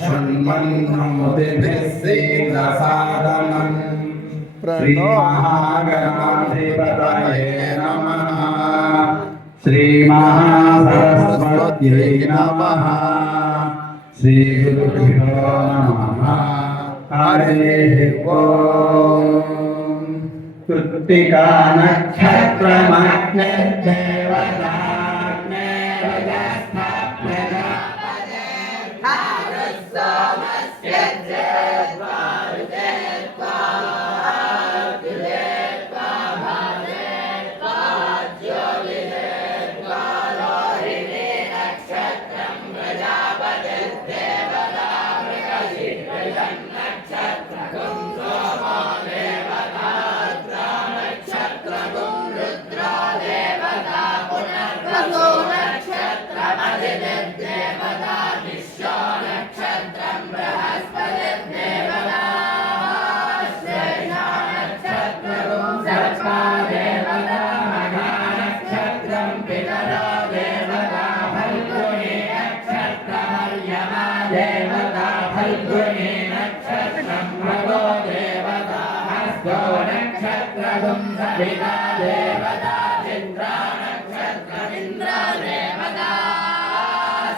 शृण्वन्नोतिभिः सीदसादनम् श्रीमहागणाधिपतये नमः। श्रीमहासरस्वत्यै नमः। श्रीगुरुभ्यो नमः। हरिः ओम्। कृत्तिका नक्षत्रमग्निर्देवता देवता फल्गुनी नक्षत्रं भगो देवता हस्तो नक्षत्रं सविता देवता चिन्द्रा नक्षत्रमिन्द्र देवता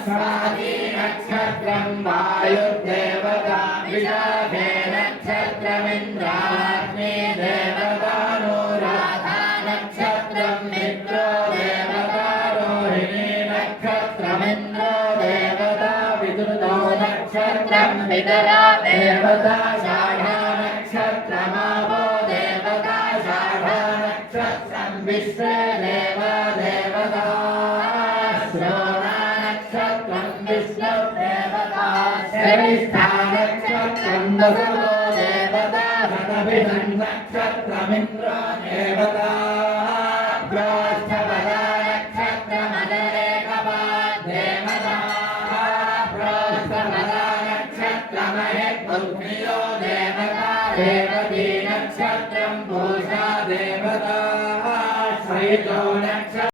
स्वाति नक्षत्रं वायुर्देवता विशाखे नक्षत्रमिन्द्राग्नि देवता अनुराधा नक्षत्रं मित्रो देवता रोहिणी नक्षत्रमिन्द्रो देवता विदुतो नक्षत्रं विदरा देवता शाढ़ा नक्षत्रमावो देवता शाढ़ा नक्षत्रं विश्वे देवा देवता श्रवणा नक्षत्रं विष्णु देवता श्रेष्ठा नक्षत्रं वसवो देवता शतभिषं नक्षत्रमिन्द्रो देवता प्रोष्ठपदा नक्षत्रमदरेकपा देवता प्रोष्ठपदा नक्षत्रमहेद्बुद्धियो देवता रेवती नक्षत्रं पूषा देवता श्रयितो नक्षत्रं